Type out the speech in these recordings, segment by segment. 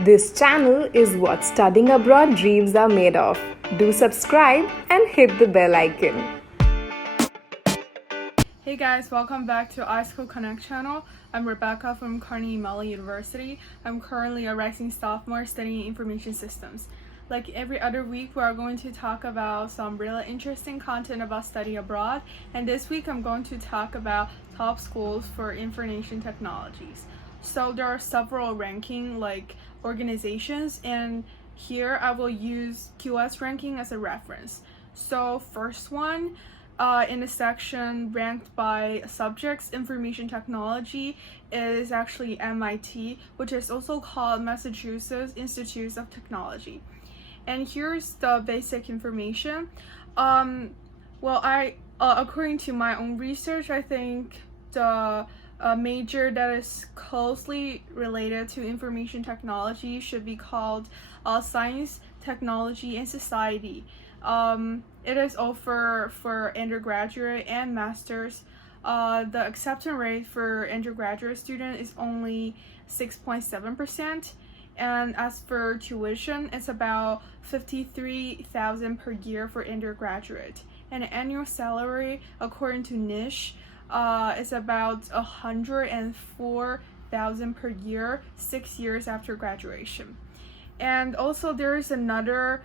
This channel is what studying abroad dreams are made of. Do subscribe and hit the bell icon. Hey guys, welcome back to iSchoolConnect channel. I'm Rebecca from Carnegie University. I'm currently a rising sophomore studying information systems. Like every other week, we are going to talk about some really interesting content about study abroad. And this week, I'm going to talk about top schools for information technologies. So there are several ranking organizations, and here I will use QS ranking as a reference. So first one, in the section ranked by subjects, information technology is actually MIT, which is also called Massachusetts Institute of Technology. And here's the basic information. According to my own research, I think the major that is closely related to information technology should be called Science, Technology, and Society. It is offered for undergraduate and masters. The acceptance rate for undergraduate student is only 6.7%. And as for tuition, it's about $53,000 per year for undergraduate. And the annual salary, according to niche, is about $104,000 per year, 6 years after graduation. And also there is another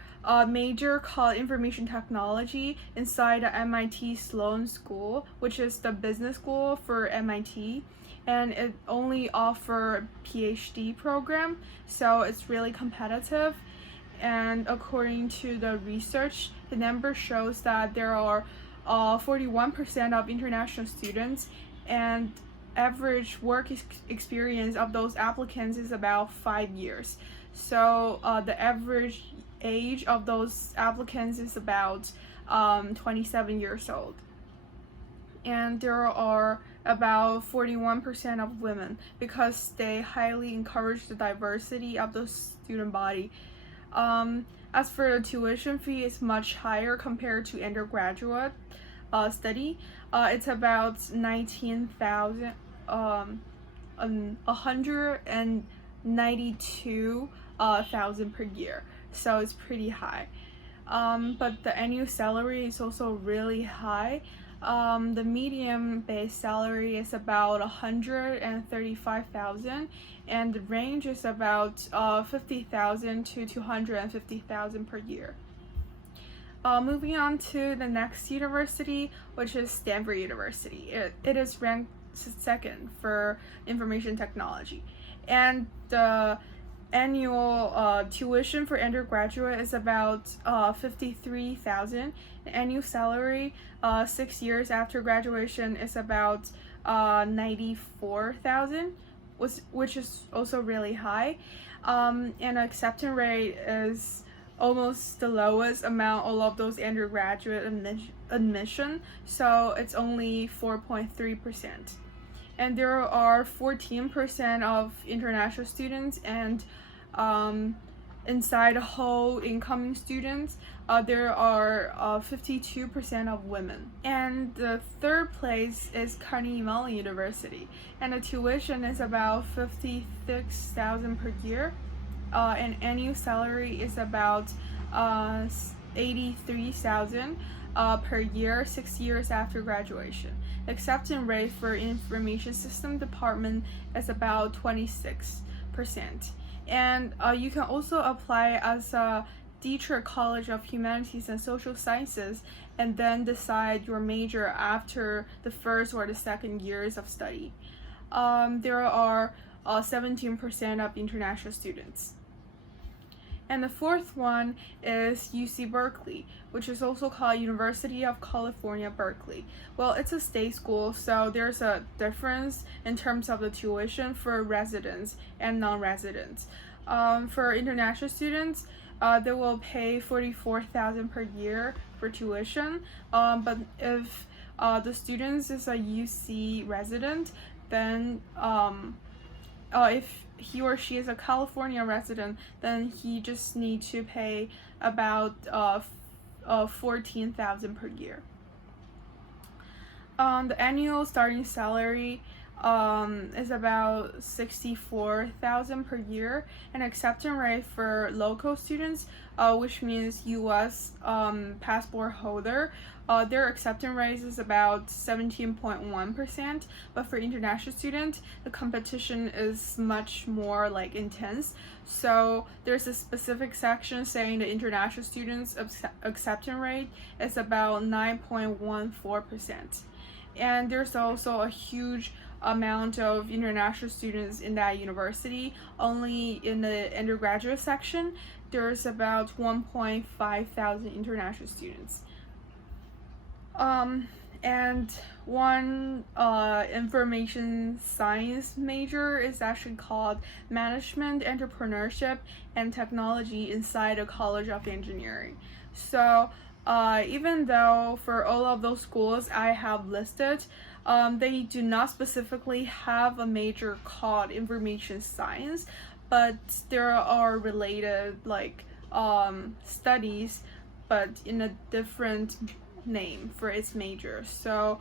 major called information technology inside the MIT Sloan School, which is the business school for MIT. And it only offers PhD program, so it's really competitive. And according to the research, the number shows that there are 41% of international students, and average work experience of those applicants is about 5 years. So the average age of those applicants is about 27 years old. And there are about 41% of women because they highly encourage the diversity of the student body. As for the tuition fee, it's much higher compared to undergraduate study. It's about $192,000 per year, so it's pretty high. But the annual salary is also really high. The median base salary is about $135,000, and the range is about $50,000 to $250,000 per year. Moving on to the next university, which is Stanford University. It is ranked second for information technology, and the annual tuition for undergraduate is about $53,000. The annual salary 6 years after graduation is about $94,000, which is also really high. And acceptance rate is almost the lowest among all of those undergraduate admission, so it's only 4.3%. And there are 14% of international students, and inside the whole incoming students, there are 52% of women. And the third place is Carnegie University, and the tuition is about $56,000 per year. And annual salary is about $83,000 per year, 6 years after graduation. The acceptance rate for information system department is about 26%. And you can also apply as a Dietrich College of Humanities and Social Sciences, and then decide your major after the first or the second years of study. There are 17% of international students. And the fourth one is UC Berkeley, which is also called University of California, Berkeley. Well, it's a state school, so there's a difference in terms of the tuition for residents and non-residents. For international students, they will pay $44,000 per year for tuition. But if the student is a UC resident, then if he or she is a California resident, then he just needs to pay about $14,000 per year. The annual starting salary is about 64,000 per year, and acceptance rate for local students, which means U.S. Passport holder, their acceptance rate is about 17.1%. But for international students, the competition is much more like intense. So there's a specific section saying the international students' acceptance rate is about 9.14%. And there's also a huge amount of international students in that university. Only in the undergraduate section, there's about 1.5 thousand international students. And one information science major is actually called Management, Entrepreneurship, and Technology inside the College of Engineering. So even though for all of those schools I have listed, they do not specifically have a major called information science, but there are related like studies, but in a different name for its major. So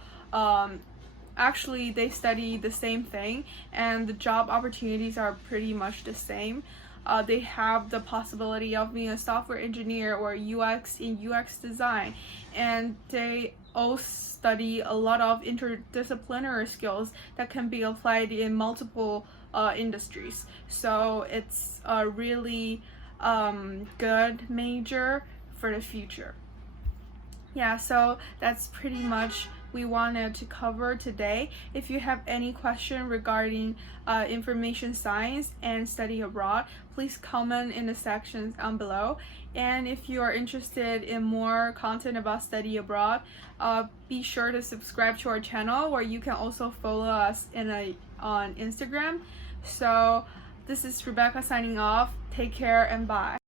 actually they study the same thing, and the job opportunities are pretty much the same. They have the possibility of being a software engineer or UX design, and they all study a lot of interdisciplinary skills that can be applied in multiple industries. So it's a really good major for the future. Yeah, so that's pretty much we wanted to cover today. If you have any question regarding information science and study abroad, please comment in the sections down below. And if you are interested in more content about study abroad, be sure to subscribe to our channel, where you can also follow us on Instagram. So this is Rebecca signing off. Take care and bye.